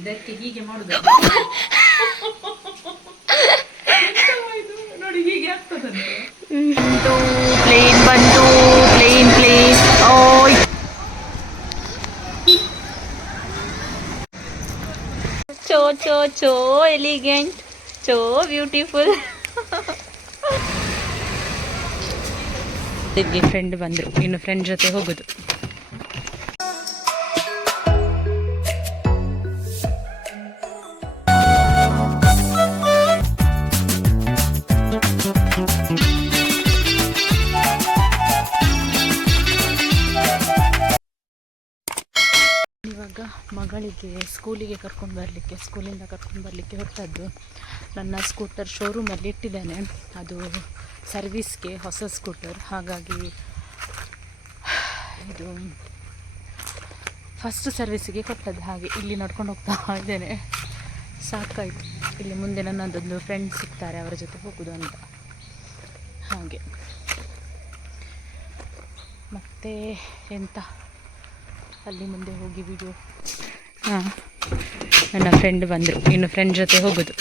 ಇದಕ್ಕೆ ಹೀಗೆ ಮಾಡುದು. ನೋಡಿ ಹೀಗೆ ಆಗ್ತದಂತೆ. ಬಂತು ಪ್ಲೇನ್ ಬಂತು ಪ್ಲೇನ್ ಪ್ಲೇನ್. ಓಯ್. So so so elegant. So beautiful. Friend ಬಂದರು. ಇನ್ನು ಫ್ರೆಂಡ್ ಜೊತೆ ಹೋಗೋದು. ಮಗಳಿಗೆ ಸ್ಕೂಲಿಗೆ ಕರ್ಕೊಂಡು ಬರಲಿಕ್ಕೆ, ಸ್ಕೂಲಿಂದ ಕರ್ಕೊಂಡು ಬರಲಿಕ್ಕೆ ಹೊರಟದ್ದು ನನ್ನ ಸ್ಕೂಟರ್ ಶೋರೂಮಲ್ಲಿ ಇಟ್ಟಿದ್ದೇನೆ. ಅದು ಸರ್ವಿಸ್ಗೆ ಹೊಸ ಸ್ಕೂಟರ್. ಹಾಗಾಗಿ ಇದು ಫಸ್ಟ್ ಸರ್ವಿಸ್ಗೆ ಕೊಟ್ಟದ್ದು ಹಾಗೆ ಇಲ್ಲಿ ನಡ್ಕೊಂಡು ಹೋಗ್ತಾ ಇದ್ದೇನೆ. ಸಾಕಾಯಿತು. ಇಲ್ಲಿ ಮುಂದೆ ನನ್ನದೊಂದು ಫ್ರೆಂಡ್ ಸಿಗ್ತಾರೆ, ಅವರ ಜೊತೆ ಹೋಗೋದು ಅಂತ. ಹಾಗೆ. ಮತ್ತೆ ಎಂತ? ಅಲ್ಲಿ ಮುಂದೆ ಹೋಗಿ ವಿಡಿಯೋ ಹಾಂ ನನ್ನ ಫ್ರೆಂಡ್ ಬಂದರು ಇನ್ನು ಫ್ರೆಂಡ್ ಜೊತೆ ಹೋಗೋದು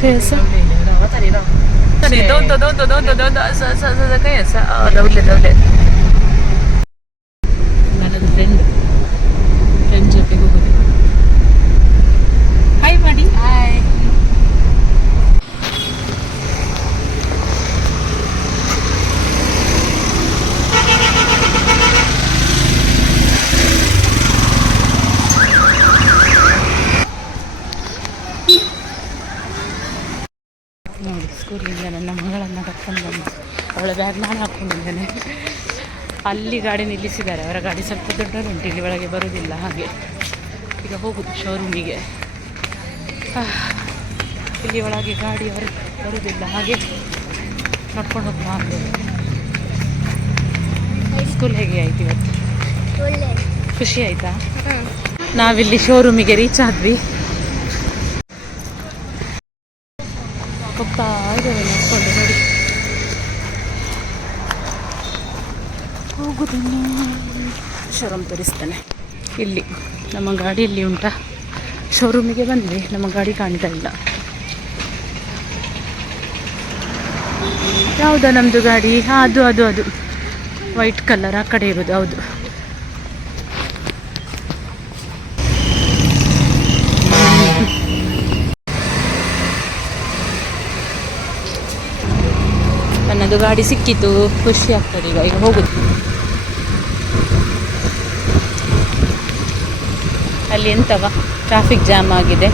कैसा Don't, don't, don't, don't, don't, don't, sa, sa, sa, sa, kaya sa, oh, dawle, dawle. ನನ್ನದು ಫ್ರೆಂಡ್ ಫ್ರೆಂಡ್ ಜೊತೆ ಹೋಗೋದು ಹಾಯ್ ಮಾಡಿ ಹಾಯ್ ನೋಡಿ ಸ್ಕೂಲಿಂದ ನನ್ನ ಮಗಳನ್ನು ಕರ್ಕೊಂಡು ಬಂದು ಅವಳ ಬ್ಯಾಗ್ ನಾನು ಹಾಕ್ಕೊಂಡಿದ್ದೇನೆ ಅಲ್ಲಿ ಗಾಡಿ ನಿಲ್ಲಿಸಿದ್ದಾರೆ. ಅವರ ಗಾಡಿ ಸ್ವಲ್ಪ ದೊಡ್ಡದುಂಟು ಇಲ್ಲಿ ಒಳಗೆ ಬರುವುದಿಲ್ಲ. ಹಾಗೆ ಈಗ ಹೋಗುದು ಶೋರೂಮಿಗೆ ಇಲ್ಲಿ ಒಳಗೆ ಗಾಡಿ ಅವರು ಬರುವುದಿಲ್ಲ. ಹಾಗೆ ನೋಡ್ಕೊಂಡು ಹೋಗ್ತಾ ಸ್ಕೂಲ್ ಹೇಗೆ ಆಯ್ತು ಇವತ್ತು? ಖುಷಿ ಆಯ್ತಾ? ನಾವಿಲ್ಲಿ ಶೋರೂಮಿಗೆ ರೀಚ್ ಆದ್ವಿ. ಹೋಗ್ತಾ ಇದ್ದೇವೆ ನಡ್ಕೊಂಡು ನೋಡಿ ಹೋಗುದನ್ನು? ಶೋರೂಮ್ ತೋರಿಸ್ತಾನೆ. ಇಲ್ಲಿ ನಮ್ಮ ಗಾಡಿ ಇಲ್ಲಿ ಉಂಟಾ. ಶೋರೂಮಿಗೆ ಬಂದ್ವಿ ನಮ್ಮ ಗಾಡಿ ಕಾಣ್ತಾ ಇಲ್ಲ. ಯಾವುದಾ ನಮ್ಮದು ಗಾಡಿ? ಹಾಂ ಅದು ಅದು ಅದು. ವೈಟ್ ಕಲರ್ ಆ ಕಡೆ ಇರೋದು ಹೌದು. ನನ್ನದು ಗಾಡಿ ಸಿಕ್ಕಿತು ಖುಷಿ ಆಗ್ತದೆ ಈಗ ಈಗ ಹೋಗುದು. ಅಲ್ಲಿ ಎಂತವ ಟ್ರಾಫಿಕ್ ಜಾಮ್ ಆಗಿದೆ.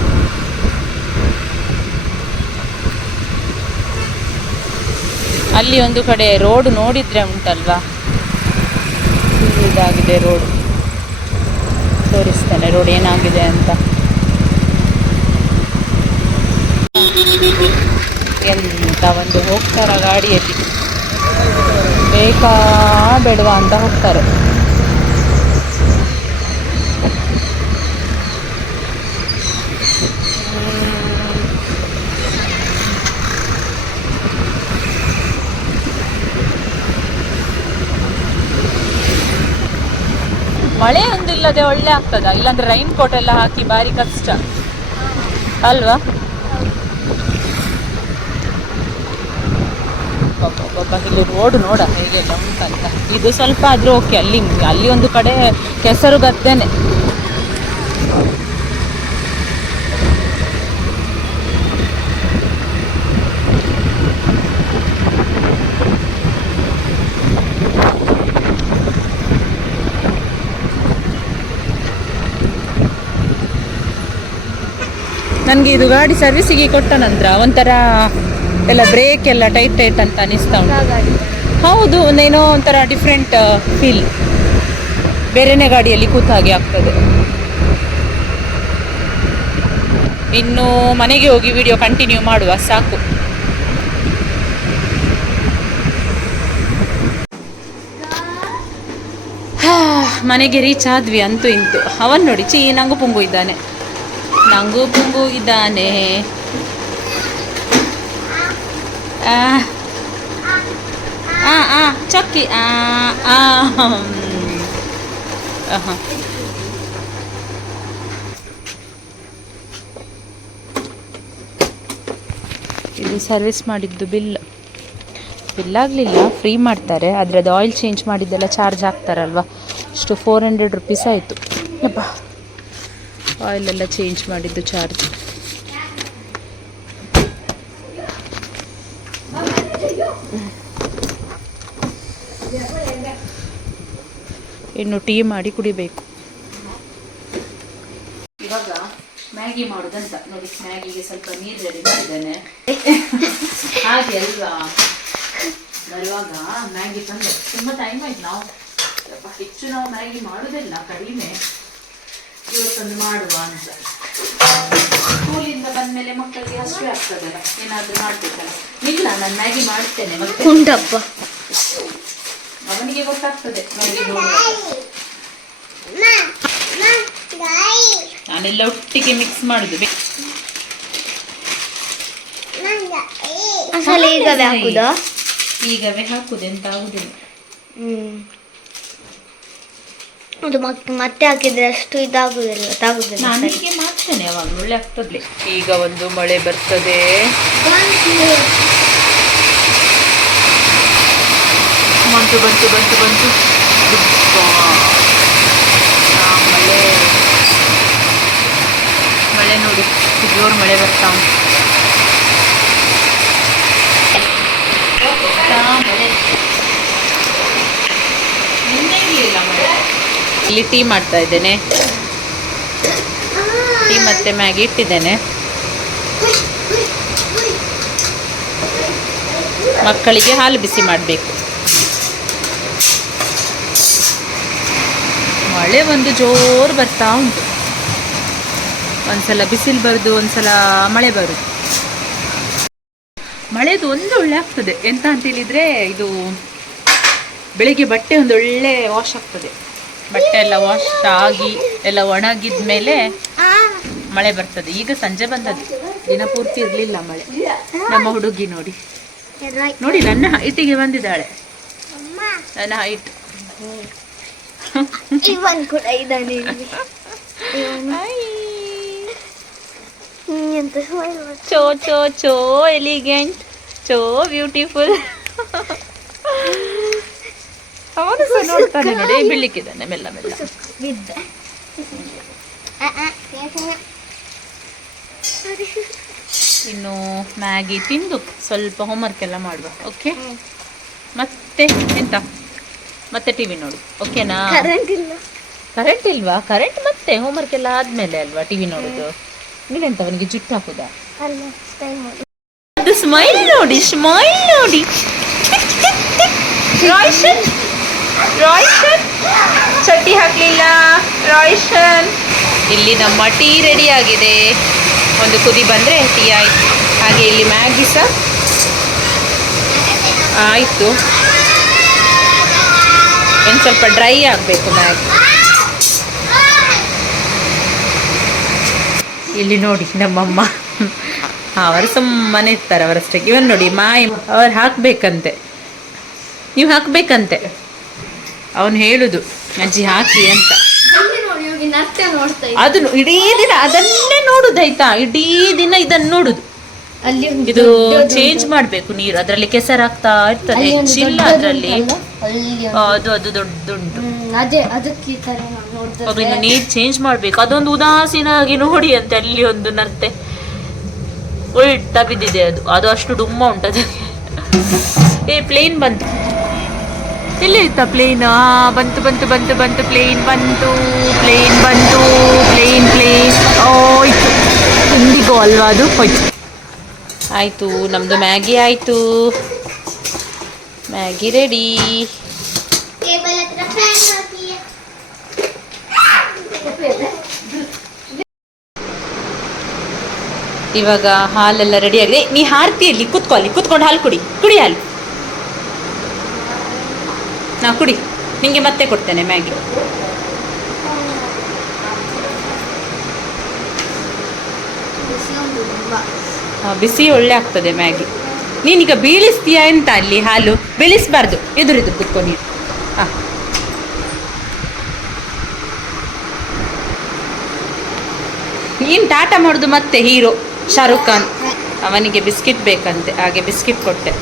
ಅಲ್ಲಿ ಒಂದು ಕಡೆ ರೋಡ್ ನೋಡಿದ್ರೆ ಉಂಟಲ್ವಾ? ಇದಾಗಿದೆ ರೋಡ್ ತೋರಿಸ್ತಾನೆ ರೋಡ್ ಏನಾಗಿದೆ ಅಂತ. ಎಂತ ಒಂದು ಹೋಗ್ತಾರ ಗಾಡಿಯಲ್ಲಿ? ಬೇಕಾ ಬೇಡವಾ ಅಂತ ಹೋಗ್ತಾರೆ. ಮಳೆ ಒಂದಿಲ್ಲದೆ ಒಳ್ಳೆ ಆಗ್ತದ? ಇಲ್ಲಾಂದ್ರೆ ರೈನ್ ಕೋಟ್ ಎಲ್ಲ ಹಾಕಿ ಭಾರಿ ಕಷ್ಟ. ಅಲ್ವಾ? ಇಲ್ಲಿ ರೋಡ್ ನೋಡ, ಹೇಗೆ ಉಂಟಂತ. ಇದು ಸ್ವಲ್ಪ ಆದ್ರೂ ಓಕೆ ಅಲ್ಲಿ ಅಲ್ಲಿ ಒಂದು ಕಡೆ ಕೆಸರು ಗದ್ದೆನೆ. ನನಗೆ ಇದು ಗಾಡಿ ಸರ್ವಿಸಿಗೆ ಕೊಟ್ಟ ನಂತರ ಒಂಥರ ಎಲ್ಲ ಬ್ರೇಕ್ ಎಲ್ಲ ಟೈಟ್ ಟೈಟ್ ಅಂತ ಅನಿಸ್ತಾ ಉಂಟು. ಹೌದು ಒಂದೇನೋ ಒಂಥರ ಡಿಫ್ರೆಂಟ್ ಫೀಲ್ ಬೇರೆನೇ ಗಾಡಿಯಲ್ಲಿ ಕೂತ ಹಾಗೆ ಆಗ್ತದೆ. ಇನ್ನು ಮನೆಗೆ ಹೋಗಿ ವಿಡಿಯೋ ಕಂಟಿನ್ಯೂ ಮಾಡುವ ಸಾಕು. ಮನೆಗೆ ರೀಚ್ ಆದ್ವಿ ಅಂತೂ ಇಂತು. ಅವನ್ ನೋಡಿ ಚೀ ನಂಗು ಪುಂಗು ಇದ್ದಾನೆ. ನಂಗು ಇದ್ದಾನೆ. ಆ ಆ ಚಕ್ಕಿ. ಇದು ಸರ್ವಿಸ್ ಮಾಡಿದ್ದು ಬಿಲ್. ಬಿಲ್ ಆಗಲಿಲ್ಲ, ಫ್ರೀ ಮಾಡ್ತಾರೆ. ಆದರೆ ಆಯಿಲ್ ಚೇಂಜ್ ಮಾಡಿದ್ದೆಲ್ಲ ಚಾರ್ಜ್ ಹಾಕ್ತಾರಲ್ವ? ಇಷ್ಟು ಫೋರ್ ಹಂಡ್ರೆಡ್ ರುಪೀಸ್ ಆಯಿತು. ಅಪ್ಪ ಆಯಿಲ್ ಎಲ್ಲ ಚೇಂಜ್ ಮಾಡಿದ್ದು ಚಾರ್ಜ್. ಇನ್ನು ಟೀ ಮಾಡಿ ಕುಡಿಬೇಕು. ಇವಾಗ ಮ್ಯಾಗಿ ಮಾಡೋದಂತ. ನೋಡಿ, ಮ್ಯಾಗಿಗೆ ಸ್ವಲ್ಪ ನೀರು ರೆಡಿ ಮಾಡಿದ್ದೇನೆ. ಹಾಗೆ ಅಲ್ವಾ? ಬರುವಾಗ ಮ್ಯಾಗಿ ತಂದೆ. ತುಂಬ ಟೈಮ್ ಆಯ್ತು ನಾವು. ಹೆಚ್ಚು ನಾವು ಮ್ಯಾಗಿ ಮಾಡೋದಿಲ್ಲ, ಕಡಿಮೆ. ಇವತ್ತೊಂದು ಮಾಡುವ ಅಂತ ಸ್ಕೂಲಿಂದ ಬಂದ್ಮೇಲೆ ಮಕ್ಕಳಿಗೆ ಹಸಿವೆ ಆಗ್ತದಲ್ಲ ಏನಾದರೂ ಮಾಡ್ಬೇಕಲ್ಲ ಇಲ್ಲ ನಾನು ಮ್ಯಾಗಿ ಮಾಡ್ತೇನೆ ಮತ್ತೆ ಉಂಟಪ್ಪ ಅವನಿಗೆ ಗೊತ್ತಾಗ್ತದೆ ಮ್ಯಾಗಿ ನಾನೆಲ್ಲ ಒಟ್ಟಿಗೆ ಮಿಕ್ಸ್ ಮಾಡುದು ಈಗವೇ ಹಾಕುದು ಎಂತ ಆಗುದಿಲ್ಲ ಹ್ಮ್ ಅದು ಮತ್ತೆ ಹಾಕಿದ್ರೆ ಅಷ್ಟು ಇದಾಗುದಿಲ್ಲ ತಾಗುದಿಲ್ಲ ನಾನು ಹೀಗೆ ಮಾಡ್ತೇನೆ ಅವಾಗ ಒಳ್ಳೆ ಆಗ್ತದೆ. ಈಗ ಒಂದು ಮಳೆ ಬರ್ತದೆ. ಬಂತು. ಬಂತು ಬಂತು ಬಂತು ಮಳೆ. ಮಳೆ ನೋಡಿ ಜೋರು ಮಳೆ ಬರ್ತಾ ಉಂಟು. ಮಳೆ. ನಿನ್ನೆ ಇರ್ಲಿಲ್ಲ ಇಲ್ಲಿ ಟೀ ಮಾಡ್ತಾ ಇದ್ದೇನೆ. ಟೀ ಮತ್ತೆ ಮ್ಯಾಗಿ ಇಟ್ಟಿದ್ದೇನೆ. ಮಕ್ಕಳಿಗೆ ಹಾಲು ಬಿಸಿ ಮಾಡಬೇಕು. ಮಳೆ ಒಂದು ಜೋರು ಬರ್ತಾ ಉಂಟು. ಒಂದ್ಸಲ ಬಿಸಿಲು ಬರುದು, ಒಂದ್ಸಲ ಮಳೆ ಬರುದು. ಮಳೆದು ಒಂದು ಒಳ್ಳೆ ಆಗ್ತದೆ. ಎಂತ ಅಂತ ಹೇಳಿದ್ರೆ ಇದು ಬೆಳಿಗ್ಗೆ ಬಟ್ಟೆ ಒಂದು ಒಳ್ಳೆ ವಾಶ್ ಆಗ್ತದೆ. ಬಟ್ಟೆ ಎಲ್ಲ ವಾಶ್ ಆಗಿ ಎಲ್ಲ ಒಣಗಿದ ಮೇಲೆ ಮಳೆ ಬರ್ತದೆ. ಈಗ ಸಂಜೆ ಬಂದದ್ದು. ದಿನ ಪೂರ್ತಿ ಇರಲಿಲ್ಲ ಮಳೆ. ನಮ್ಮ ಹುಡುಗಿ ನೋಡಿ. ನೋಡಿ ನನ್ನ ಹೈಟಿಗೆ ಬಂದಿದ್ದಾಳೆ. ನನ್ನ height. So so so elegant so beautiful ಅವನು ಸಹ ನೋಡ್ತಾನೆ ನೋಡಿ ಬೀಳ್ಲಿಕ್ಕಿದ್ದಾನೆ ಮೆಲ್ಲ ಮೆಲ್ಲ. ಬಿದ್ದ? ಇನ್ನು ಮ್ಯಾಗಿ ತಿಂದು ಸ್ವಲ್ಪ ಹೋಮ್ವರ್ಕ್ ಎಲ್ಲ ಮಾಡುವ ಓಕೆ ಮತ್ತೆ ಎಂತ? ಮತ್ತೆ ಟಿವಿ ನೋಡು ಓಕೆನಾ ಕರೆಂಟ್ ಇಲ್ವಾ? ಕರೆಂಟ್ ಮತ್ತೆ ಹೋಮ್ವರ್ಕ್ ಎಲ್ಲ ಆದ್ಮೇಲೆ ಅಲ್ವಾ ಟಿವಿ ನೋಡುದು? ನೀವೆಂತ ಅವನಿಗೆ ಜುಟ್ಟು ಹಾಕುದಾ ಅದು ಸ್ಮೈಲ್ ನೋಡಿ ಸ್ಮೈಲ್ ನೋಡಿ. ರಾಯ್ಶನ್ ರಾಯ್ಶನ್ ಚಟ್ಟಿ ಹಾಕಲಿಲ್ಲ. ರಾಯ್ಶನ್ ಇಲ್ಲಿ ನಮ್ಮ ಟೀ ರೆಡಿ ಆಗಿದೆ. ಒಂದು ಕುದಿ ಬಂದ್ರೆ ಟೀ ಆಯ್ತು. ಹಾಗೆ ಇಲ್ಲಿ ಮ್ಯಾಗಿ ಸಹ ಆಯಿತು. ಒಂದು ಸ್ವಲ್ಪ ಡ್ರೈ ಆಗಬೇಕು ಮ್ಯಾಗಿ. ಇಲ್ಲಿ ನೋಡಿ ನಮ್ಮಮ್ಮ. ಅವರು ಸುಮ್ಮನೆ ಇರ್ತಾರೆ ಅವರಷ್ಟಕ್ಕೆ. ಇವನ್ ನೋಡಿ, ಮಾಯಿ ಅವ್ರು ಹಾಕಬೇಕಂತೆ. ನೀವು ಹಾಕ್ಬೇಕಂತೆ. ಅವನು ಹೇಳುದು ಅಜ್ಜಿ ಹಾಕಿ ಅಂತ. ಅದು ಇಡೀ ದಿನ ಅದನ್ನೇ ನೋಡುದಾಯ್ತಾ ಇಡೀ ದಿನ ಇದನ್ನು ನೋಡುದು. ಇದು ಚೇಂಜ್ ಮಾಡ್ಬೇಕು ನೀರು. ಅದರಲ್ಲಿ ಕೆಸರಾಗ್ತಾ ಇರ್ತದೆ ಚಿಲ್ಲ ಅದರಲ್ಲಿ. ಅದು ಅದು ದೊಡ್ಡದುಂಟು ಅದಕ್ಕೆ ನೀರ್ ಚೇಂಜ್ ಮಾಡ್ಬೇಕು. ಅದೊಂದು ಉದಾಸೀನಾಗಿ ನೋಡಿ ಅಂತ ಅಲ್ಲಿ ಒಂದು ನರ್ತೆ. ಉಲ್ಟ ಬಿದ್ದಿದೆ ಅದು. ಅದು ಅಷ್ಟು ಡುಮ್ಮ ಉಂಟು ಅದಕ್ಕೆ. ಏ ಪ್ಲೇನ್ ಬಂತು. ಎಲ್ಲಿ ಇತ್ತ ಪ್ಲೇನ್ ಬಂತು ಬಂತು ಬಂತು ಬಂತು ಪ್ಲೇನ್ ಬಂತು ಪ್ಲೇನ್ ಬಂತು ಪ್ಲೇನ್ ಪ್ಲೇನ್ ಹೋಯ್ತು ಇಂಡಿಗೋ ಅಲ್ವಾ ಅದು? ಹೋಯ್ತು. ಆಯಿತು ನಮ್ಮದು ಮ್ಯಾಗಿ ಆಯಿತು. ಮ್ಯಾಗಿ ರೆಡಿ ಇವಾಗ ಹಾಲೆಲ್ಲ ರೆಡಿ ಆಗಿದೆ. ನೀ ಹಾರ್ತಿಯಲ್ಲಿ ಕೂತ್ಕೊ ಅಲ್ಲಿ ಕುತ್ಕೊಂಡು ಹಾಲು ಕುಡಿ. ಕುಡಿ ಹಾಲು. ನಾ ಕುಡಿ. ನಿಮಗೆ ಮತ್ತೆ ಕೊಡ್ತೇನೆ ಮ್ಯಾಗಿ. ಬಿಸಿ ಒಳ್ಳೆ ಆಗ್ತದೆ ಮ್ಯಾಗಿ. ನೀನೀಗ ಬೀಳಿಸ್ತೀಯಾ ಎಂತ ಅಲ್ಲಿ ಹಾಲು? ಬೀಳಿಸಬಾರ್ದು. ಎದುರಿದು ಕುತ್ಕೊ ನೀನು. ಹಾ ನೀನು ಟಾಟಾ ಮಾಡೋದು ಮತ್ತೆ ಹೀರೋ. ಶಾರುಖ್ ಖಾನ್. ಅವನಿಗೆ ಬಿಸ್ಕಿಟ್ ಬೇಕಂತೆ. ಹಾಗೆ ಬಿಸ್ಕಿಟ್ ಕೊಟ್ಟೆ.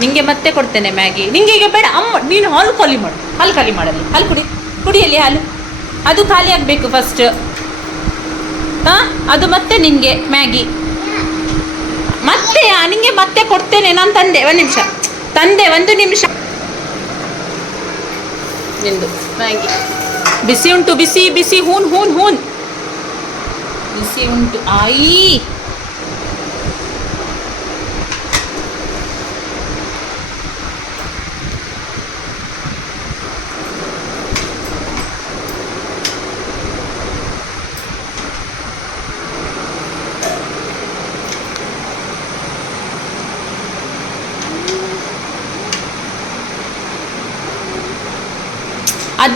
ನಿಂಗೆ ಮತ್ತೆ ಕೊಡ್ತೇನೆ ಮ್ಯಾಗಿ. ನಿಂಗೆ ಈಗ ಬೇಡ, ಅಮ್ಮ, ನೀನು ಹಾಲು ಖಾಲಿ ಮಾಡು. ಹಾಲು ಖಾಲಿ ಮಾಡಲಿ ಹಾಲು ಕುಡಿ. ಕುಡಿಯಲ್ಲಿ ಹಾಲು? ಅದು ಖಾಲಿ ಆಗಬೇಕು ಫಸ್ಟ್ ಹಾಂ? ಅದು ಮತ್ತೆ ನಿನಗೆ ಮ್ಯಾಗಿ. ಮತ್ತೆ ನಿಂಗೆ ಮತ್ತೆ ಕೊಡ್ತೇನೆ ನಾನು ತಂದೆ. ಒಂದು ನಿಮಿಷ. ತಂದೆ, ಒಂದು ನಿಮಿಷ. ನಿಂದು ಮ್ಯಾಗಿ. ಬಿಸಿ ಉಂಟು, ಬಿಸಿ ಬಿಸಿ, ಹೂನ್ ಹೂನ್ ಹೂನ್. ಬಿಸಿ ಉಂಟು. ಆಯಿ!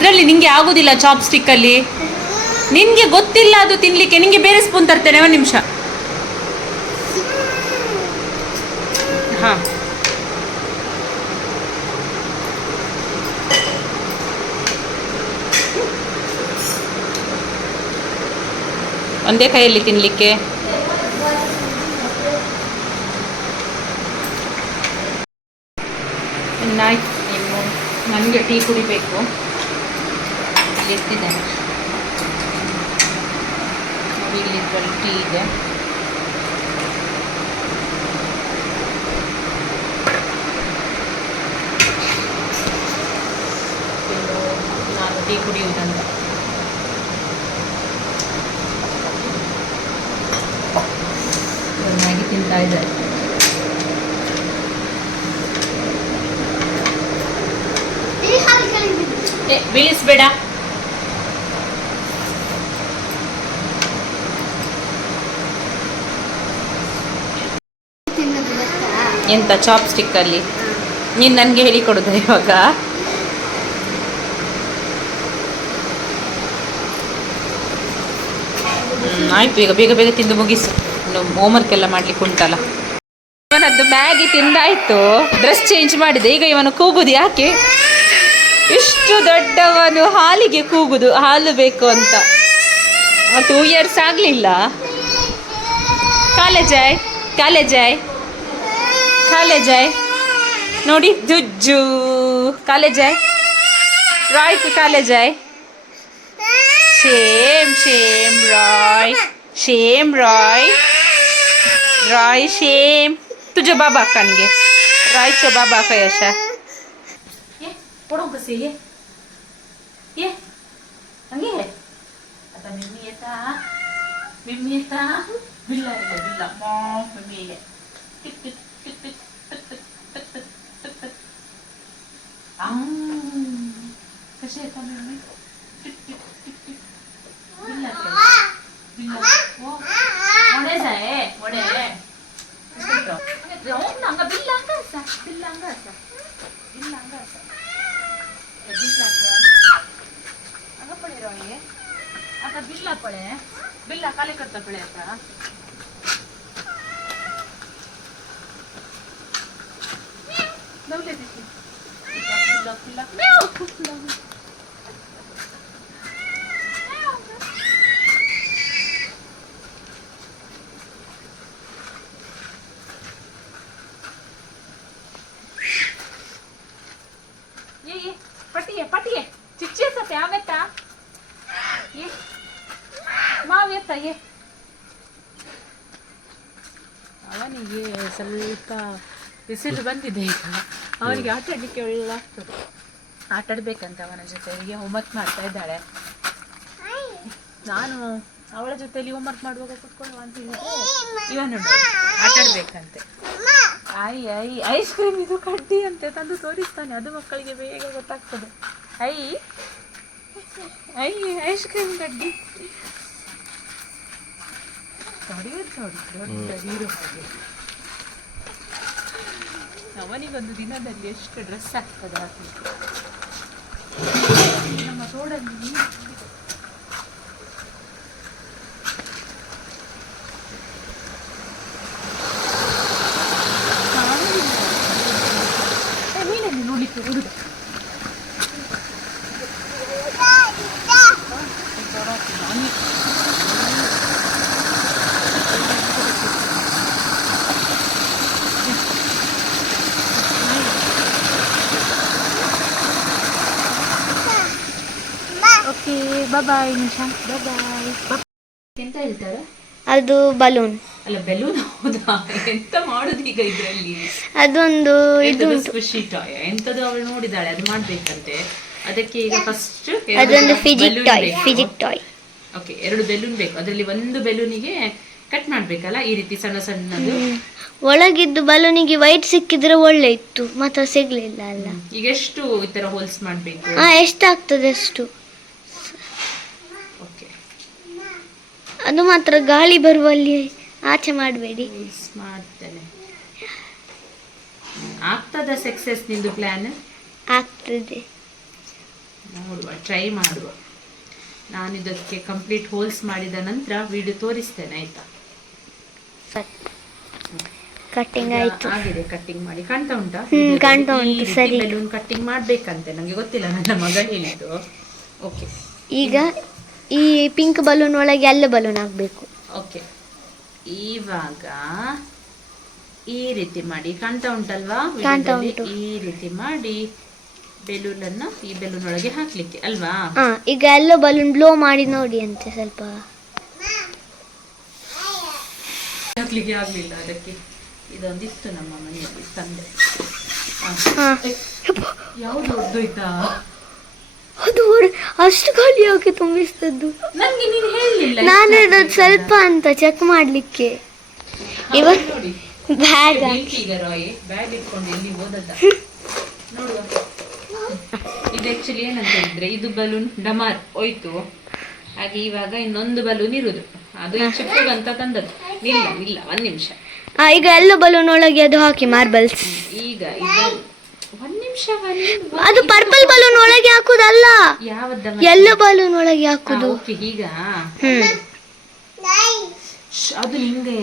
ಅದರಲ್ಲಿ ನಿಂಗೆ ಆಗೋದಿಲ್ಲ ಚಾಪ್ ಸ್ಟಿಕ್ ಅಲ್ಲಿ? ನಿನ್ಗೆ ಗೊತ್ತಿಲ್ಲ ಅದು ತಿನ್ಲಿಕ್ಕೆ. ನಿಮಗೆ ಬೇರೆ ಸ್ಪೂನ್ ತರ್ತೇನೆ, ಒಂದು ನಿಮಿಷ. ಹಾಂ. ಒಂದೇ ಕೈಯಲ್ಲಿ ಇನ್ನಾಯ್ತು ಇನ್ನು ನನಗೆ ಟೀ ಕುಡಿಬೇಕು. দেখতে দেন ಇಲ್ಲಿ quality ಇದೆ ಇನ್ನು ನಾನು ಟೀ ಕುಡಿಯುವುದಂತ ಮ್ಯಾಗಿ ತಿಂತಾ ಇದ್ದಾರೆ ಬೇಯಿಸ್ಬೇಡ ಎಂತ ಚಾಪ್ ಸ್ಟಿಕ್ ಅಲ್ಲಿ? ನೀನು ನನಗೆ ಹೇಳಿಕೊಡುದ ಇವಾಗ? ಆಯ್ತು, ಈಗ ಬೇಗ ಬೇಗ ತಿಂದು ಮುಗಿಸು. ಹೋಮ್ ಹೋಮ್ವರ್ಕ್ ಎಲ್ಲ ಮಾಡ್ಲಿಕ್ಕೆ ಉಂಟಲ್ಲ. ಇವನದ್ದು ಮ್ಯಾಗಿ ತಿಂದಾಯ್ತು. ಡ್ರೆಸ್ ಚೇಂಜ್ ಮಾಡಿದೆ. ಈಗ ಇವನು ಕೂಗುದು ಯಾಕೆ? ಇಷ್ಟು ದೊಡ್ಡವನು ಹಾಲಿಗೆ ಕೂಗುದು. ಹಾಲು ಬೇಕು ಅಂತ. ಟೂ ಇಯರ್ಸ್ ಆಗಲಿಲ್ಲ. ಕಾಲೇಜಾಯ್ ಕಾಲೇಜಾಯ್ ಕಾಲೇಜಾಯ್ ನೋಡಿ ಜುಜ್ಜು ಕಾಲೇಜಾಯ್ ರಾಯ್ತು ಕಾಲೇಜಾಯ್ ಶೇಮ್ ಶೇಮ್ ರಾಯ್ ಶೇಮ್ ರಾಯ್ राय शेम तुझ्या बाबा कानगे रायचं बाबा काय अशा ये पडू कसे ये ये हंगे आता मिम्मी येता मिम्मी येता बिल्ला येते बिल्ला मॉम मिम्मी येते टिक टिक टिक टिक आ कसे येतात मम्मी ಒಡೆಸ ಒಡೆ ರೌಂಡ್ ಹಂಗ ಬಿಲ್ಲ ಹಂಗ ಅಸ ಬಿಲ್ಲ ಹಂಗ ಅಸ ಬಿಲ್ಲ ಹಂಗ ಅಸ ಬಿಲ್ಲ ಹಂಗ ಪಡೆ ರೌಂಡ್ಗೆ ಅಕ್ಕ ಬಿಲ್ಲ ಪಡೆ ಬಿಲ್ಲ ಕಾಲಿ ಕಟ್ತ ಪಡೆ ಅಕ್ಕ ನವ್ಲೇತಿ ये ये, पटी है पटी है। चिच्चे से प्याम है ता ये, माँ ये ता ये। अब नहीं ये सल्का इसे तो बंद ही देगा ಅವನಿಗೆ ಆಟ ಆಡಲಿಕ್ಕೆ ಒಳ್ಳೆ ಆಗ್ತದೆ. ಆಟ ಆಡ್ಬೇಕಂತ ಅವನ ಹೋಮ್ ಹೋಮ್ವರ್ಕ್ ಮಾಡ್ತಾ ಇದ್ದಾಳೆ. ನಾನು ಅವಳ ಜೊತೆಯಲ್ಲಿ ಹೋಮ್ವರ್ಕ್ ಮಾಡುವಾಗ ಕುತ್ಕೊಂಡು ಅಂತ ಹೇಳಿದ್ರೆ ಇವನು ಆಟ ಆಡ್ಬೇಕಂತೆ. ಐ ಐ ಐಸ್ ಕ್ರೀಮ್ ಇದು ಕಡ್ಡಿ ಅಂತೆ ತಂದು ತೋರಿಸ್ತಾನೆ. ಅದು ಮಕ್ಕಳಿಗೆ ಬೇಗ ಗೊತ್ತಾಗ್ತದೆ. ಐ ಐ ಐಸ್ ಕ್ರೀಮ್ ಕಡ್ಡಿ. ಹೊಡೆಯೋದು ನೋಡಿ ದೊಡ್ಡ ನೀರು ಹಾಗೆ. ಅವನಿಗೊಂದು ದಿನದಲ್ಲಿ ಎಷ್ಟು ಡ್ರೆಸ್ ಆಗ್ತದೆ ನಮ್ಮ ತೋಡಲ್ಲಿ ಬಾಯ್ ನಿಶಾ ಬಾಯ್ ಎಂತ ಹೇಳ್ತಾರೆ? ಅದು ಬಲೂನ್ ಅಲ್ಲ ಬೆಲೂನ್ ಹೌದಾ? ಎಂತ ಮಾಡುದು ಈಗ ಇದರಲ್ಲಿ? ಅದೊಂದು ಇದು ಖುಷಿ ಟಾಯ್ ಎಂತದು ಅವಳು ನೋಡಿದಾಳೆ? ಅದು ಮಾಡ್ಬೇಕಂತೆ. ಅದಕ್ಕೆ ಈಗ ಫಸ್ಟ್ ಅದೊಂದು fidget toy fidget toy okay ಎರಡು ಬೆಲೂನ್ ಬೇಕು. ಅದರಲ್ಲಿ ಒಂದು ಬೆಲೂನಿಗೆ ಕಟ್ ಮಾಡ್ಬೇಕಲ್ಲ ಈ ರೀತಿ ಸಣ್ಣ ಸಣ್ಣದು? ಒಳಗಿದ್ದು ಬಲೂನಿಗೆ ವೈಟ್ ಸಿಕ್ಕಿದ್ರೆ ಒಳ್ಳೆ ಇತ್ತು ಮಾತ್ರ ಸಿಗ್ಲಿಲ್ಲ ಅಲ್ಲ. ಈಗ ಎಷ್ಟು ಈ ತರ ಹೋಲ್ಸ್ ಮಾಡ್ಬೇಕು? ಹಾ ಎಷ್ಟಾಗ್ತದೆ ಅಷ್ಟು ಓಕೆ ಅದು ಮಾತ್ರ ಗಾಳಿ ಬರುವಲ್ಲಿ ಆಚೆ ಮಾಡಬೇಡಿ. ಮಿಸ್ ಮಾಡ್ತೇನೆ. ಆಗ್ತದ ಸಕ್ಸಸ್ ನಿಂದು ಪ್ಲಾನ್ ಆಗ್ತದೆ. ನೋಡುವ ಟ್ರೈ ಮಾಡುವ. ನಾನು ಇದಕ್ಕೆ ಕಂಪ್ಲೀಟ್ ಹೋಲ್ಸ್ ಮಾಡಿದ ನಂತರ ವಿಡಿಯೋ ತೋರಿಸ್ತೇನೆ ಆಯ್ತಾ? ಕಟ್ಟಿಂಗ್ ಈಗ ಆಯ್ತು. ಆಗಿದೆ ಕಟ್ಟಿಂಗ್ ಮಾಡಿ. ಕಾಣ್ತಾ ಉಂಟಾ? ಹ್ಮ್, ಕಾಣ್ತಾ ಉಂಟು, ಸರಿ. ಬೆಲೂನ್ ಕಟ್ಟಿಂಗ್ ಮಾಡ್ಬೇಕಂತೆ. ನನಗೆ ಗೊತ್ತಿಲ್ಲ ನನ್ನ ಮಗ ಹೇಳಿದ್ದು. ಓಕೆ ಈಗ ಈ ಪಿಂಕ್ ಬಲೂನ್ ಒಳಗೆ ಎಲ್ಲ ಬಲೂನ್ ಹಾಕ್ಬೇಕು ಓಕೆ ಇವಾಗ ಈ ರೀತಿ ಮಾಡಿ ಕಾಣ್ತಾ ಉಂಟಲ್ವಾ ಕಾಣ್ತಾ? ಉಂಟು. ಈ ರೀತಿ ಮಾಡಿ ಬೆಲೂನ್ ಅನ್ನು ಈ ಬೆಲೂನ್ ಒಳಗೆ ಹಾಕ್ಲಿಕ್ಕೆ ಅಲ್ವಾ? ಹಾ ಈಗ ಎಲ್ಲ ಬಲೂನ್ ಬ್ಲೋ ಮಾಡಿ ನೋಡಿ ಅಂತೆ ಸ್ವಲ್ಪ. ಹಾಕ್ಲಿಕ್ಕೆ ಆಗ್ಲಿಲ್ಲ ಅದಕ್ಕೆ. ಇದೊಂದಿತ್ತು ನಮ್ಮ ಮನೆಯಲ್ಲಿ ತಂದೆ. ಹಾ. ಯಾವ್ದು ಹೊಡ್ದೋಯ್ತಾ ಅದು ಅಷ್ಟು ಖಾಲಿ ಯಾಕೆ ತುಂಬಿಸ್ತದ್ದು? ನಂಗೆ ನೀನು ನಾನು ಅದು ಸ್ವಲ್ಪ ಅಂತ ಚೆಕ್ ಮಾಡ್ಲಿಕ್ಕೆ. ಇವಾಗ ನೋಡಿ. ಬ್ಯಾಗ್ ಈಗ ರಾಯ್ ಬ್ಯಾಗ್ ಇಟ್ಕೊಂಡು ಎಲ್ಲಿ ಓದದ್ದ ನೋಡುವ. ಇದು ಆ್ಯಕ್ಚುಲಿ ಏನಂತ ಹೇಳಿದ್ರೆ ಇದು ಬಲೂನ್ ಡಮಾರ್ ಹೋಯ್ತು. ಹಾಗೆ ಇವಾಗ ಇನ್ನೊಂದು ಬಲೂನ್ ಇರುದು. ಅದು ಚಿಕ್ಕದಂತ ತಂದದ್ದು. ಇಲ್ಲ ಇಲ್ಲ ಒಂದ್ ನಿಮಿಷ. ಆ, ಈಗ ಎಲ್ಲ ಬಲೂನ್ ಒಳಗೆ ಅದು ಹಾಕಿ ಮಾರ್ಬಲ್ಸ್ ಈಗ ಇದು ಒಂದ್ ಅದು ಪರ್ಪಲ್ ಬಲೂನ್ ಒಳಗೆ ಹಾಕುದಲ್ಲ? ಎಲ್ಲೋ ಬಲೂನ್ ಒಳಗೆ ಹಾಕುದು. ಈಗ? ಅದು ನಿಂಗೆ.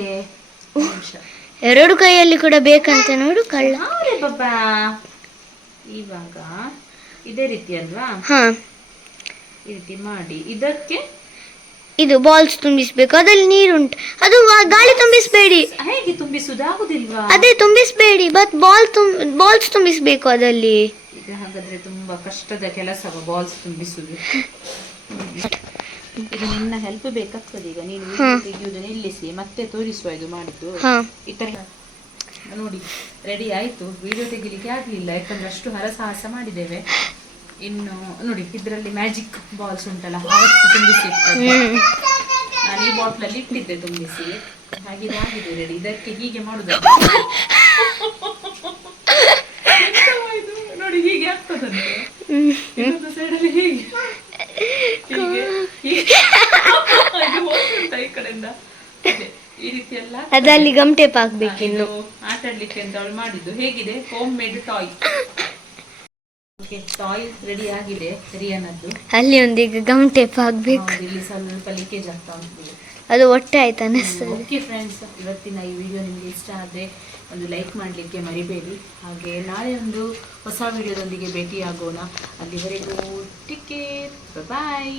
ಎರಡು ಕೈಯಲ್ಲಿ ಕೂಡ ಬೇಕಂತ ನೋಡು ಕಳ್ಳ. ಬಾಬಾ ಇವಾಗ ಇದೇ ರೀತಿ ಅಲ್ವಾ? ಹಾ. ಈ ರೀತಿ ಮಾಡಿ. ಇದಕ್ಕೆ ಇದು ಬಾಲ್ಸ್ ತುಂಬಿಸ್ಬೇಕು. ಅದ್ರಲ್ಲಿ ನೀರುಂಟು. ಅದು ಗಾಳಿ ತುಂಬಿಸ್ಬೇಡಿ. ಹೇಗೆ ತುಂಬಿಸುವುದಾಗುದಿಲ್ವಾ ಅದೇ ತುಂಬಿಸ್ಬೇಡಿ ಬಟ್ ಬಾಲ್ ತುಂ ಬಾಲ್ಸ್ ತುಂಬಿಸ್ಬೇಕು ಅದಲ್ಲಿ ಈಗ ಹಾಗಾದ್ರೆ ತುಂಬಾ ಕಷ್ಟದ ಕೆಲಸ ಬಾಲ್ಸ್ ತುಂಬಿಸುದು ಇದು ನಿನ್ನ ಹೆಲ್ಪ್ ಬೇಕಾಗ್ತದೆ ಈಗ. ನೀನು video ತೆಗೆಯುವುದು ನಿಲ್ಲಿಸಿ ಮತ್ತೆ ತೋರಿಸುವ ಇದು ಮಾಡಿದ್ದು ಹಾ. ಈ ತರ ನೋಡಿ ರೆಡಿ ಆಯ್ತು. ವಿಡಿಯೋ ತೆಗಿಲಿಕ್ಕೆ ಆಗ್ಲಿಲ್ಲ ಯಾಕಂದ್ರೆ ಅಷ್ಟು ಹರಸಾಹಸ ಮಾಡಿದ್ದೇವೆ. ಇನ್ನು ನೋಡಿ ಇದರಲ್ಲಿ ಮ್ಯಾಜಿಕ್ ಬಾಲ್ಸ್ ಉಂಟಲ್ಲ ಅವತ್ತು ತುಂಬಿಸಿ ನಾನು ಈ ಬಾಟ್ಲಲ್ಲಿ ಇಟ್ಟಿದ್ದೆ ತುಂಬಿಸಿ. ಹಾಗೆ ಆಗಿದೆ ರೆಡಿ ಇದಕ್ಕೆ ಹೀಗೆ ಮಾಡುದು? ನೋಡಿ ಹೀಗೆ ಆಗ್ತದಂತೆ. ಇನ್ನೊಂದು ಸೈಡಲ್ಲಿ ಹೀಗೆ. ಹೀಗೆ ಈ ಕಡೆಯಿಂದ. ಈ ರೀತಿ ಎಲ್ಲ ಅದಲ್ಲಿ ಗಮ್ ಟೇಪ್ ಹಾಕ್ಬೇಕಿನ್ನು ಆಟಾಡ್ಲಿಕ್ಕೆ ಅಂತ ಅವಳು ಮಾಡಿದ್ದು. ಹೇಗಿದೆ? Home made toy okay toy ready ಆಗಿದೆ ರಿಯನದ್ದು ಅಲ್ಲಿ ಒಂದೀಗ ಗಮ್ ಟೇಪ್ ಹಾಕ್ಬೇಕು. ಹೌದು, ಇಲ್ಲಿ ಸ್ವಲ್ಪ ಲೀಕೇಜ್ ಆಗ್ತಾ ಉಂಟು. ಅದು ಒಟ್ಟೆ ಆಯ್ತು ಅನ್ನಿಸ್ತದೆ ಓಕೆ ಫ್ರೆಂಡ್ಸ್ ಇವತ್ತಿನ ಈ ವಿಡಿಯೋ ನಿಮಗೆ ಇಷ್ಟ ಆದರೆ ಒಂದು ಲೈಕ್ ಮಾಡಲಿಕ್ಕೆ ಮರಿಬೇಡಿ. ಹಾಗೆ ನಾಳೆ ಒಂದು ಹೊಸ ವಿಡಿಯೋದೊಂದಿಗೆ ಭೇಟಿಯಾಗೋಣ. ಅಲ್ಲಿವರೆಗೂ ಟಿಕೆಟ್ ಬಾಯ್